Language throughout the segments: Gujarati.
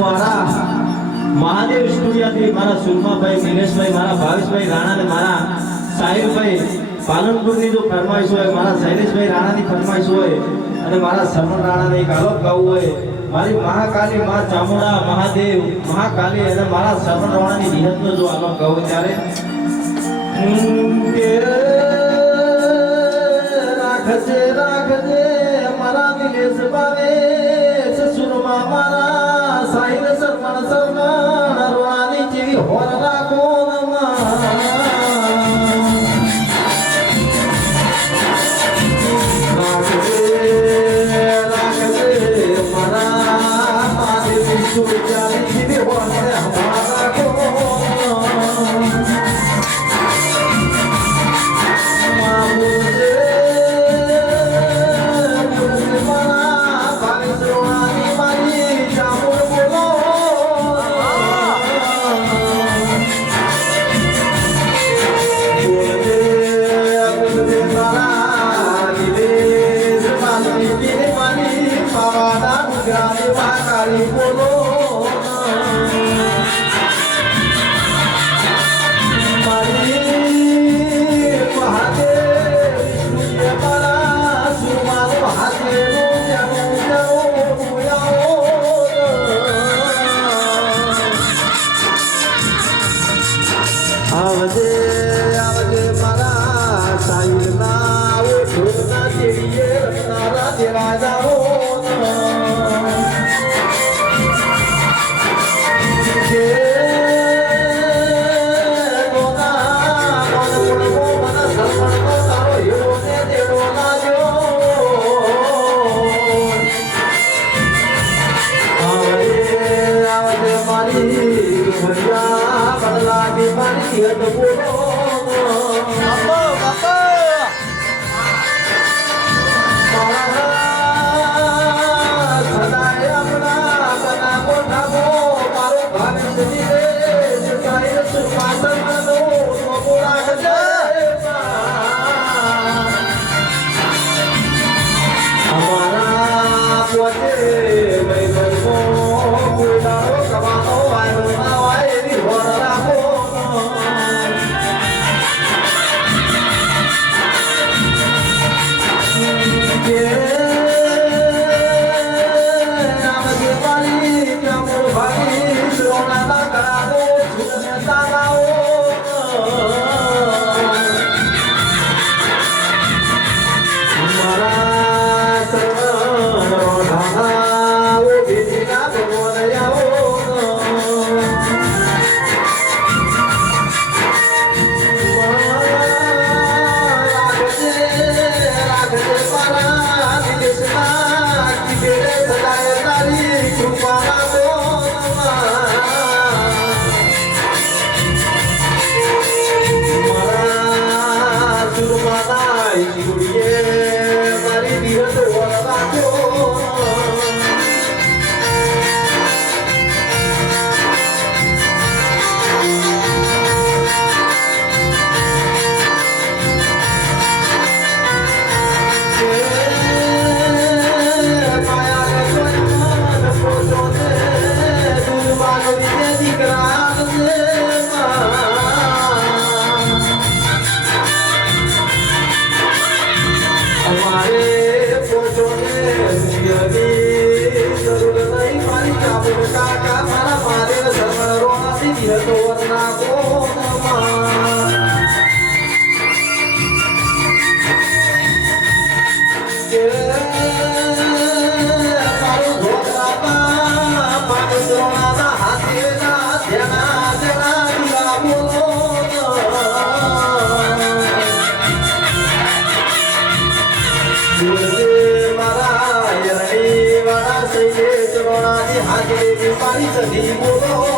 મારા મહાદેવ સ્ટુડિયાથી મારા સુરમાભાઈ દિનેશભાઈ મારા ભાવેશભાઈ રાણા અને મારા સાહિલભાઈ પાલનપુરની જો ફરમાઈશ હોય, મારા શૈલેષભાઈ રાણાની ફરમાઈશ હોય અને મારા સરવણ રાણાને એક આલોક ગાવું હોય, મારી મહાકાલી મા ચામુંડા, મહાદેવ, મહાકાલી અને મારા સરવણ રાણાની નિહતનો જો આલોક ગાવું ત્યારે. Suri Jali Jibi পাতারি কোনো Hallelujah. 감 사.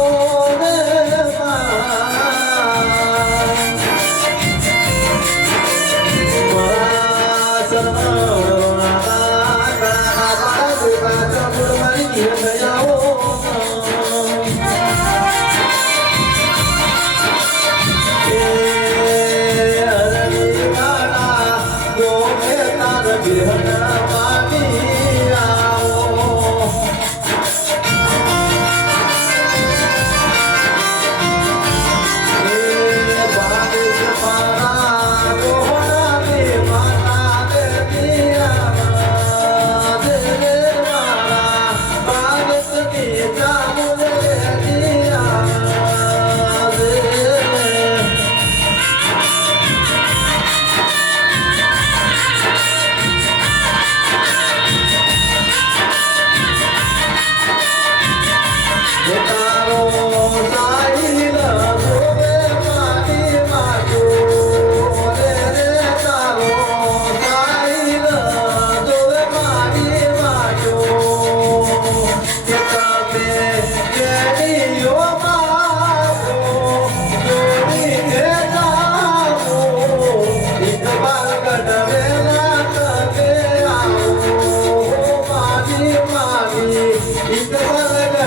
Yeah.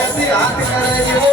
आरती आरती कर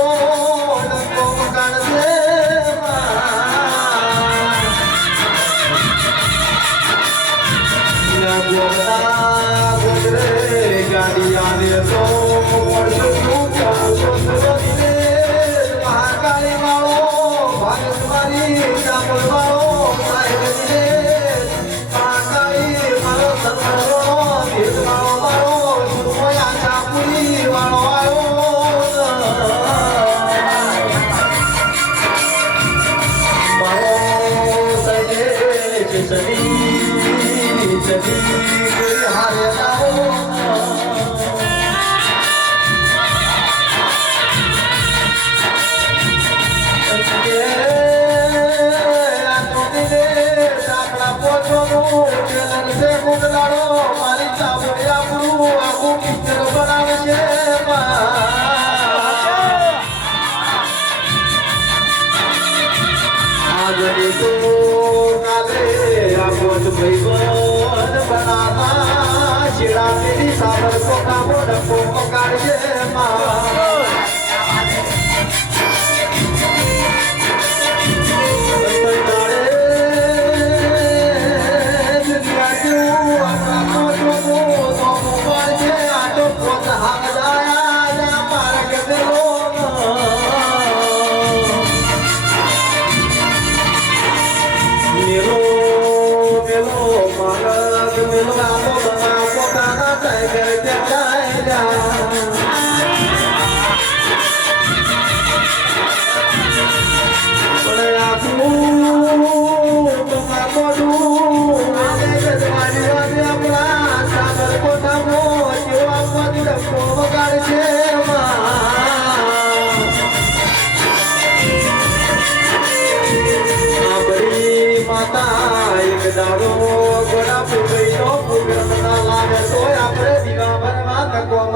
બનાતા શિરા મેરી સાબર કોકા મોડ કોકો કાઢજે મા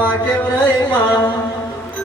પુગઈ નો